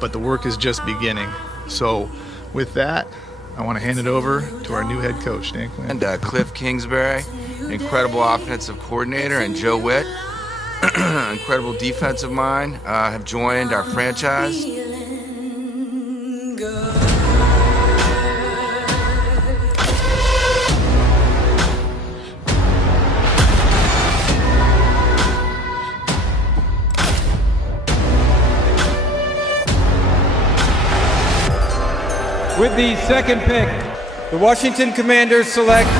but the work is just beginning. So with that, I want to hand it over to our new head coach, Dan Quinn. And Cliff Kingsbury, incredible offensive coordinator, and Joe Witt, incredible defensive mind, have joined our franchise. With the second pick, the Washington Commanders select